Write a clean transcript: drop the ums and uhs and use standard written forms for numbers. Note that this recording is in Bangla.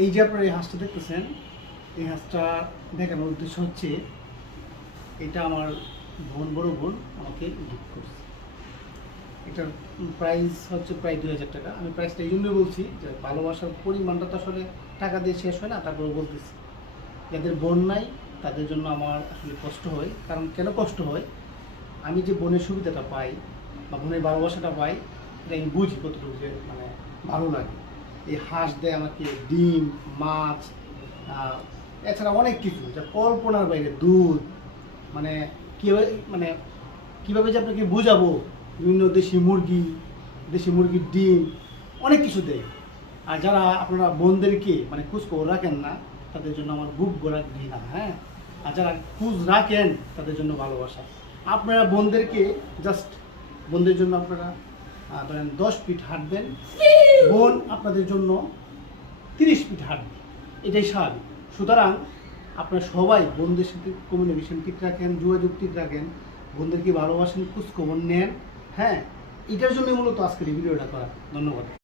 এই যে আপনারা এই হাঁসটা দেখতেছেন, এই হাঁসটা দেখানোর উদ্দেশ্য হচ্ছে এটা আমার বড় বোন আমাকে গিফট করছে। এটার প্রাইস হচ্ছে প্রায় 2000 টাকা। আমি প্রাইসটা এই জন্যই বলছি যে ভালোবাসার পরিমাণটা তো আসলে টাকা দিয়ে শেষ হয় না, তারপরে বলতেছি যাদের বোন নাই তাদের জন্য আমার আসলে কষ্ট হয়। কারণ কেন কষ্ট হয়, আমি যে বোনের সুবিধাটা পাই বা বোনের ভালোবাসাটা পাই, এটা আমি বুঝি কতটুকু যে মানে ভালো লাগে। এই হাঁস দেয় আমাকে ডিম, মাছ, এছাড়া অনেক কিছু যা কল্পনার বাইরে, দুধ, মানে কীভাবে মানে কীভাবে যে আপনাকে বোঝাবো, বিভিন্ন দেশি মুরগির ডিম, অনেক কিছু দেয়। আর যারা আপনারা বোনদেরকে মানে খোঁজখবর রাখেন না, তাদের জন্য আমার বুক গোড়া ঘৃণা, হ্যাঁ। আর যারা খোঁজ রাখেন তাদের জন্য ভালোবাসা। আপনারা বোনদেরকে জাস্ট বোনদের জন্য আপনারা ধরেন 10 ফিট হাঁটবেন, বোন আপনাদের জন্য 30 ফিট হাঁটবে, এটাই স্বাভাবিক। সুতরাং আপনারা সবাই বোনদের সাথে কমিউনিকেশন ঠিক রাখেন, যোগাযোগ ঠিক রাখেন, বোনদেরকে ভালোবাসেন, খোঁজখবর নেন, হ্যাঁ। এটার জন্য মূলত আজকের এই ভিডিওটা করা। ধন্যবাদ।